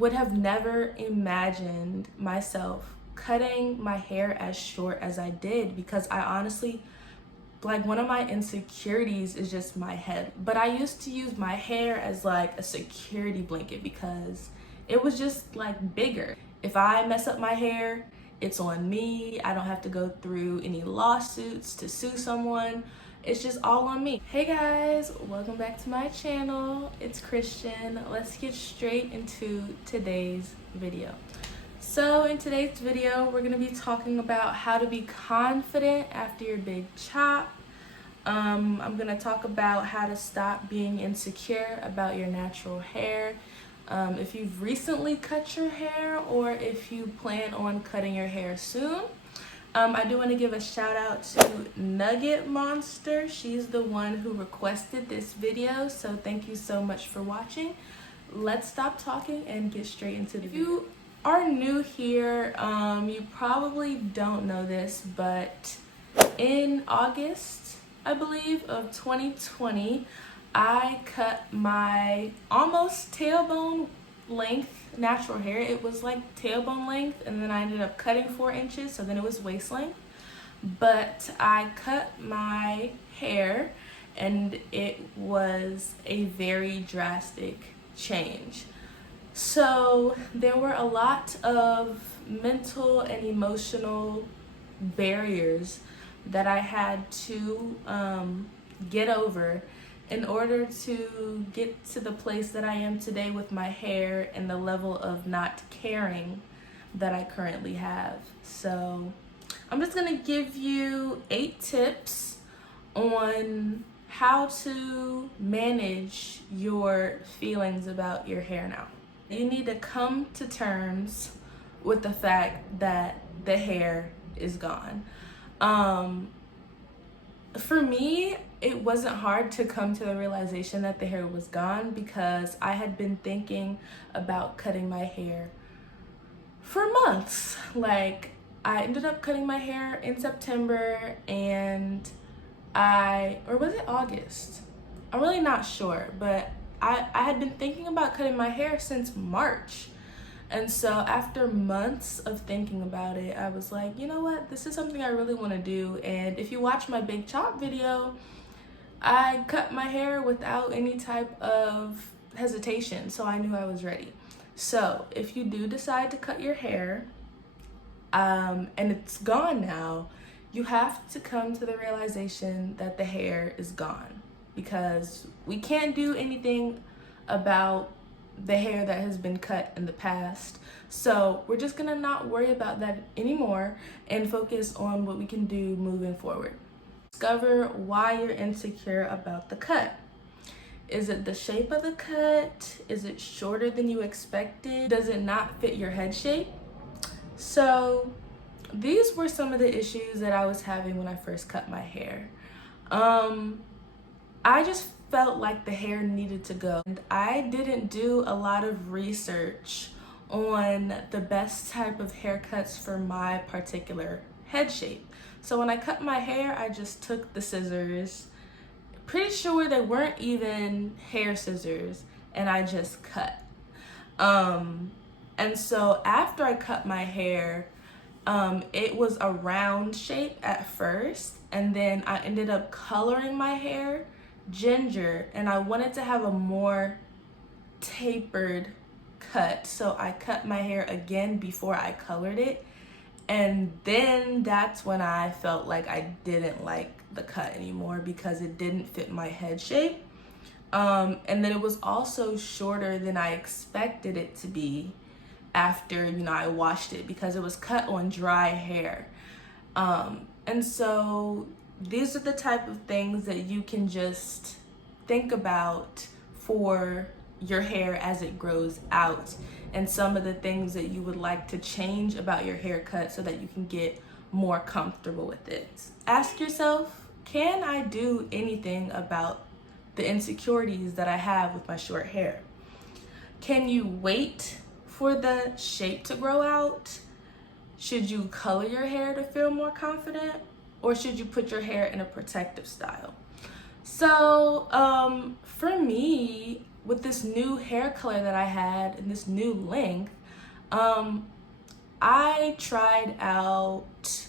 would have never imagined myself cutting my hair as short as I did, because I honestly, like, one of my insecurities is just my head. But I used to use my hair as like a security blanket because it was just like bigger. If I mess up my hair, it's on me. I don't have to go through any lawsuits to sue someone. It's just all on me. Hey guys, welcome back to my channel. It's Christian. Let's get straight into today's video. So in today's video, we're gonna be talking about how to be confident after your big chop. I'm gonna talk about how to stop being insecure about your natural hair. If you've recently cut your hair or if you plan on cutting your hair soon. I do want to give a shout out to Nugget Monster. She's the one who requested this video, so thank you so much for watching. Let's stop talking and get straight into the video. If you are new here, you probably don't know this, but in August, I believe, of 2020, I cut my almost tailbone length natural hair. It was like tailbone length, and then I ended up cutting 4 inches, so then it was waist length. But I cut my hair and it was a very drastic change. So there were a lot of mental and emotional barriers that I had to get over in order to get to the place that I am today with my hair and the level of not caring that I currently have. So I'm just gonna give you 8 tips on how to manage your feelings about your hair now. You need to come to terms with the fact that the hair is gone. For me, it wasn't hard to come to the realization that the hair was gone because I had been thinking about cutting my hair for months. Like, I ended up cutting my hair in September and or was it August? I'm really not sure, but I had been thinking about cutting my hair since March. And so after months of thinking about it, I was like, you know what? This is something I really want to do. And if you watch my big chop video, I cut my hair without any type of hesitation, so I knew I was ready. So if you do decide to cut your hair, and it's gone now, you have to come to the realization that the hair is gone, because we can't do anything about the hair that has been cut in the past. So we're just gonna not worry about that anymore and focus on what we can do moving forward. Discover why you're insecure about the cut. Is it the shape of the cut? Is it shorter than you expected? Does it not fit your head shape? So these were some of the issues that I was having when I first cut my hair. I just felt like the hair needed to go. And I didn't do a lot of research on the best type of haircuts for my particular head shape. So when I cut my hair, I just took the scissors, pretty sure they weren't even hair scissors, and I just cut. And so after I cut my hair, it was a round shape at first, and then I ended up coloring my hair ginger, and I wanted to have a more tapered cut, so I cut my hair again before I colored it. And then that's when I felt like I didn't like the cut anymore because it didn't fit my head shape. And then it was also shorter than I expected it to be after, I washed it, because it was cut on dry hair. And so these are the type of things that you can just think about for your hair as it grows out, and some of the things that you would like to change about your haircut so that you can get more comfortable with it. Ask yourself, can I do anything about the insecurities that I have with my short hair? Can you wait for the shape to grow out? Should you color your hair to feel more confident? Or should you put your hair in a protective style? So for me, with this new hair color that I had and this new length, I tried out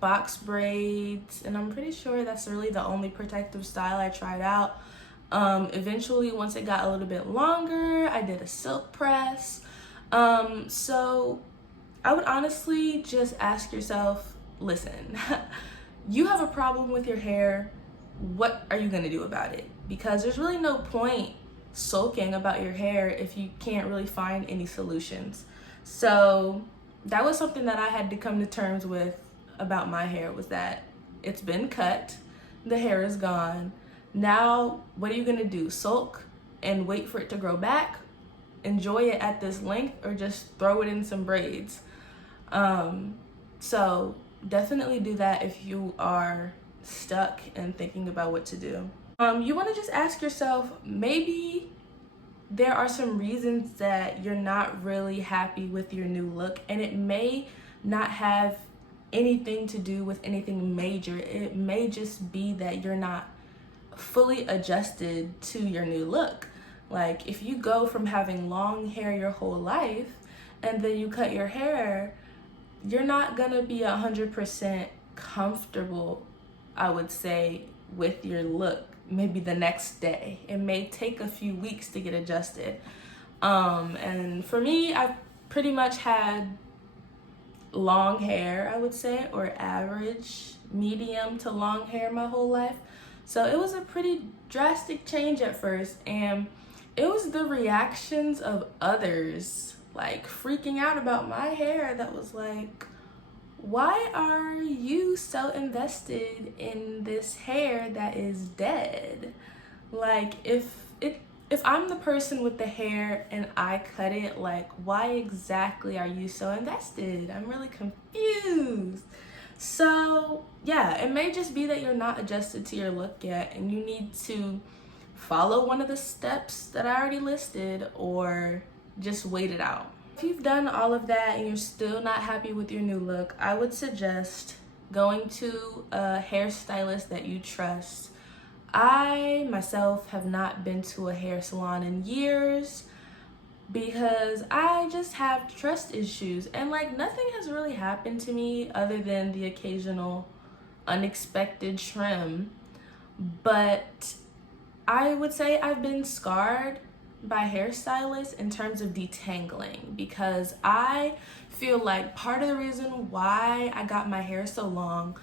box braids, and I'm pretty sure that's really the only protective style I tried out. Eventually, once it got a little bit longer, I did a silk press. So I would honestly just ask yourself, listen, you have a problem with your hair. What are you gonna do about it? Because there's really no point sulking about your hair if you can't really find any solutions. So that was something that I had to come to terms with about my hair, was that it's been cut, the hair is gone. Now, what are you gonna do? Sulk and wait for it to grow back? Enjoy it at this length, or just throw it in some braids? So definitely do that if you are stuck and thinking about what to do. You wanna just ask yourself, maybe there are some reasons that you're not really happy with your new look, and it may not have anything to do with anything major. It may just be that you're not fully adjusted to your new look. Like, if you go from having long hair your whole life and then you cut your hair, you're not gonna be 100% comfortable, I would say, with your look maybe the next day. It may take a few weeks to get adjusted. And for me, I've pretty much had long hair, I would say, or average, medium to long hair my whole life. So it was a pretty drastic change at first, and it was the reactions of others like freaking out about my hair that was like, why are you so invested in this hair that is dead? Like, if I'm the person with the hair and I cut it, like, why exactly are you so invested? I'm really confused. So yeah, it may just be that you're not adjusted to your look yet, and you need to follow one of the steps that I already listed, or just wait it out. If you've done all of that and you're still not happy with your new look, I would suggest going to a hairstylist that you trust. I myself have not been to a hair salon in years because I just have trust issues, and like, nothing has really happened to me other than the occasional unexpected trim. But I would say I've been scarred by hairstylists in terms of detangling, because I feel like part of the reason why I got my hair so long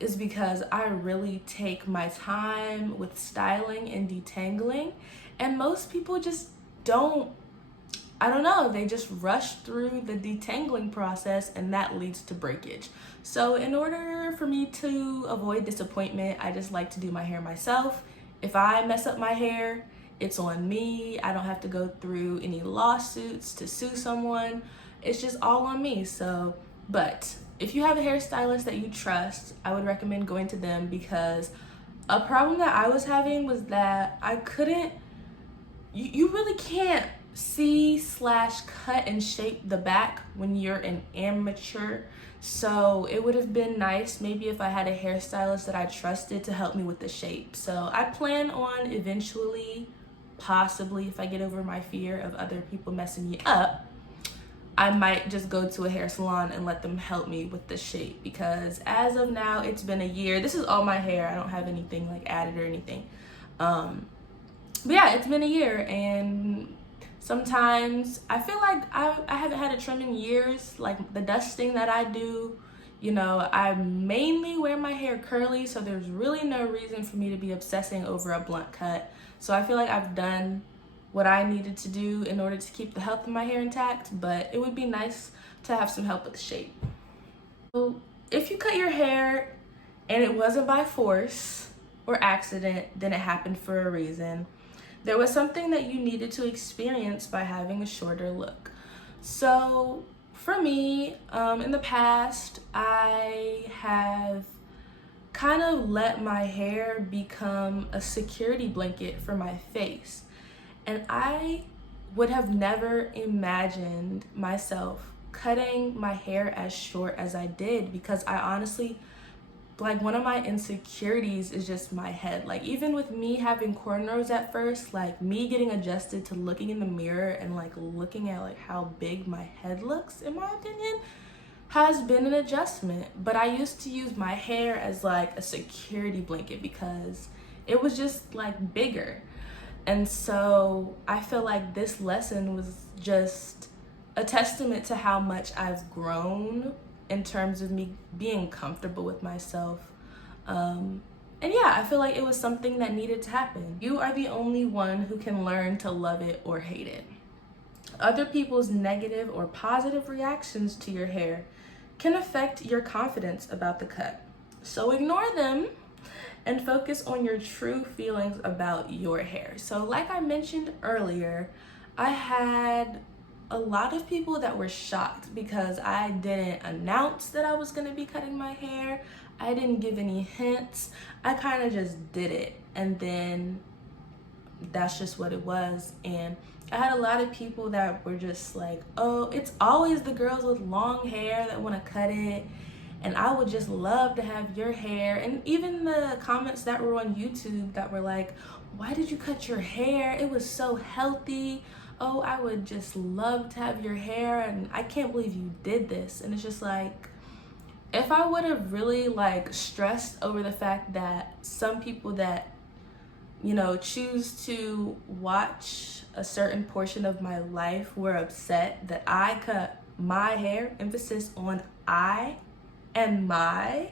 is because I really take my time with styling and detangling, and most people just don't. I don't know, they just rush through the detangling process, and that leads to breakage. So in order for me to avoid disappointment, I just like to do my hair myself. If I mess up my hair, it's on me. I don't have to go through any lawsuits to sue someone. It's just all on me. So, but if you have a hairstylist that you trust, I would recommend going to them, because a problem that I was having was that I couldn't, you really can't cut and shape the back when you're an amateur. So it would have been nice maybe if I had a hairstylist that I trusted to help me with the shape. So I plan on eventually, possibly, if I get over my fear of other people messing me up, I might just go to a hair salon and let them help me with the shape, because as of now, it's been a year. This is all my hair. I don't have anything like added or anything. But yeah, it's been a year, and sometimes I feel like I haven't had a trim in years. Like, the dusting that I do, you know, I mainly wear my hair curly, so there's really no reason for me to be obsessing over a blunt cut. So I feel like I've done what I needed to do in order to keep the health of my hair intact, but it would be nice to have some help with the shape. So if you cut your hair and it wasn't by force or accident, then it happened for a reason. There was something that you needed to experience by having a shorter look. So for me, in the past, I have kind of let my hair become a security blanket for my face. And I would have never imagined myself cutting my hair as short as I did, because I honestly like one of my insecurities is just my head. Like even with me having cornrows at first, like me getting adjusted to looking in the mirror and like looking at like how big my head looks, in my opinion, has been an adjustment. But I used to use my hair as like a security blanket because it was just like bigger. And so I feel like this lesson was just a testament to how much I've grown in terms of me being comfortable with myself. And yeah, I feel like it was something that needed to happen. You are the only one who can learn to love it or hate it. Other people's negative or positive reactions to your hair can affect your confidence about the cut. So ignore them and focus on your true feelings about your hair. So like I mentioned earlier, I had a lot of people that were shocked because I didn't announce that I was gonna be cutting my hair. I didn't give any hints. I kind of just did it, and then that's just what it was. And I had a lot of people that were just like, oh, it's always the girls with long hair that want to cut it, and I would just love to have your hair. And even the comments that were on YouTube that were like, why did you cut your hair? It was so healthy. Oh, I would just love to have your hair, and I can't believe you did this. And it's just like, if I would have really like stressed over the fact that some people that, you know, choose to watch a certain portion of my life were upset that I cut my hair, emphasis on I and my,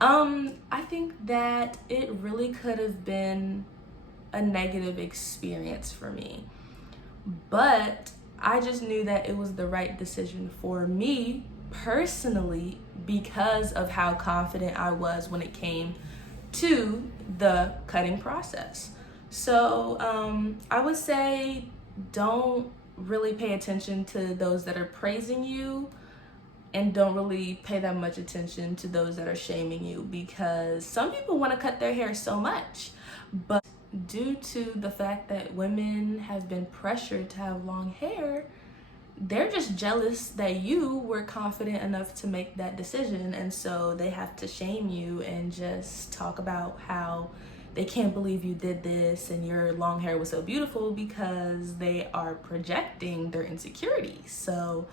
I think that it really could have been a negative experience for me. But I just knew that it was the right decision for me personally because of how confident I was when it came to the cutting process. So I would say don't really pay attention to those that are praising you, and don't really pay that much attention to those that are shaming you, because some people want to cut their hair so much, but due to the fact that women have been pressured to have long hair, they're just jealous that you were confident enough to make that decision, and so they have to shame you and just talk about how they can't believe you did this and your long hair was so beautiful, because they are projecting their insecurities. So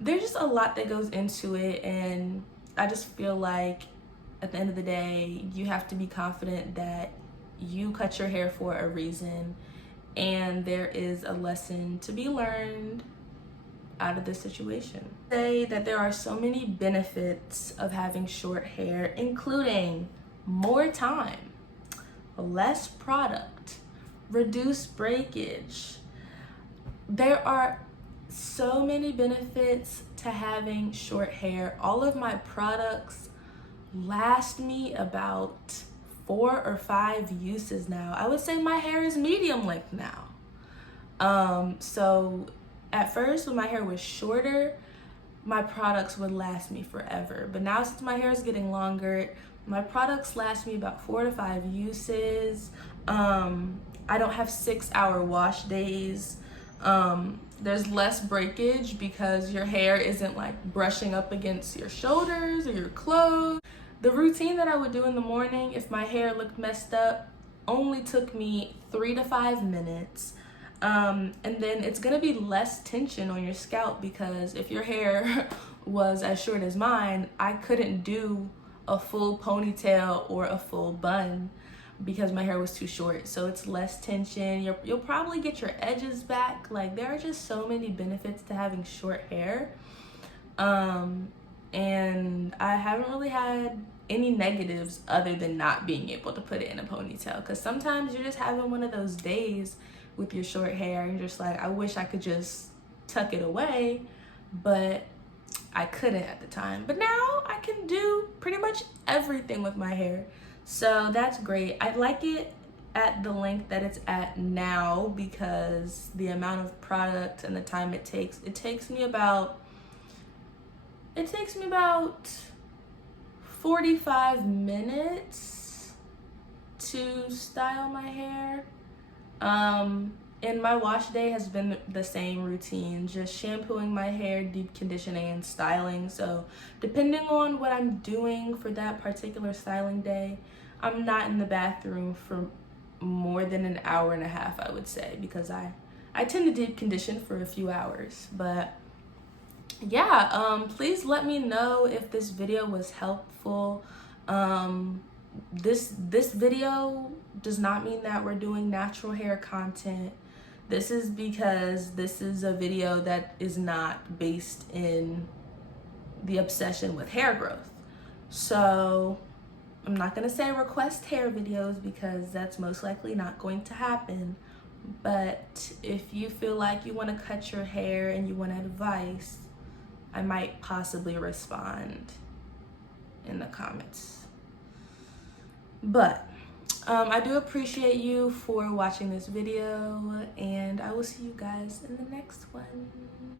there's just a lot that goes into it, and I just feel like at the end of the day, you have to be confident that you cut your hair for a reason, and there is a lesson to be learned out of this situation. Say that there are so many benefits of having short hair, including more time, less product, reduced breakage. There are so many benefits to having short hair. All of my products last me about 4 or 5 uses now. I would say my hair is medium length now. So at first, when my hair was shorter, my products would last me forever. But now, since my hair is getting longer, my products last me about 4 to 5 uses. I don't have 6-hour wash days. There's less breakage because your hair isn't like brushing up against your shoulders or your clothes. The routine that I would do in the morning, if my hair looked messed up, only took me 3 to 5 minutes. And then it's gonna be less tension on your scalp, because if your hair was as short as mine, I couldn't do a full ponytail or a full bun because my hair was too short. So it's less tension. You'll probably get your edges back. Like, there are just so many benefits to having short hair. And I haven't really had any negatives other than not being able to put it in a ponytail, because sometimes you're just having one of those days with your short hair and you're just like, I wish I could just tuck it away, but I couldn't at the time. But now I can do pretty much everything with my hair, so that's great. I like it at the length that it's at now, because the amount of product and the time it takes me about 45 minutes to style my hair. And my wash day has been the same routine, just shampooing my hair, deep conditioning, and styling. So depending on what I'm doing for that particular styling day, I'm not in the bathroom for more than an hour and a half, I would say, because I tend to deep condition for a few hours. But yeah, please let me know if this video was helpful. This video does not mean that we're doing natural hair content. This is because this is a video that is not based in the obsession with hair growth. So I'm not gonna say request hair videos because that's most likely not going to happen. But if you feel like you want to cut your hair and you want advice, I might possibly respond in the comments. But I do appreciate you for watching this video, and I will see you guys in the next one.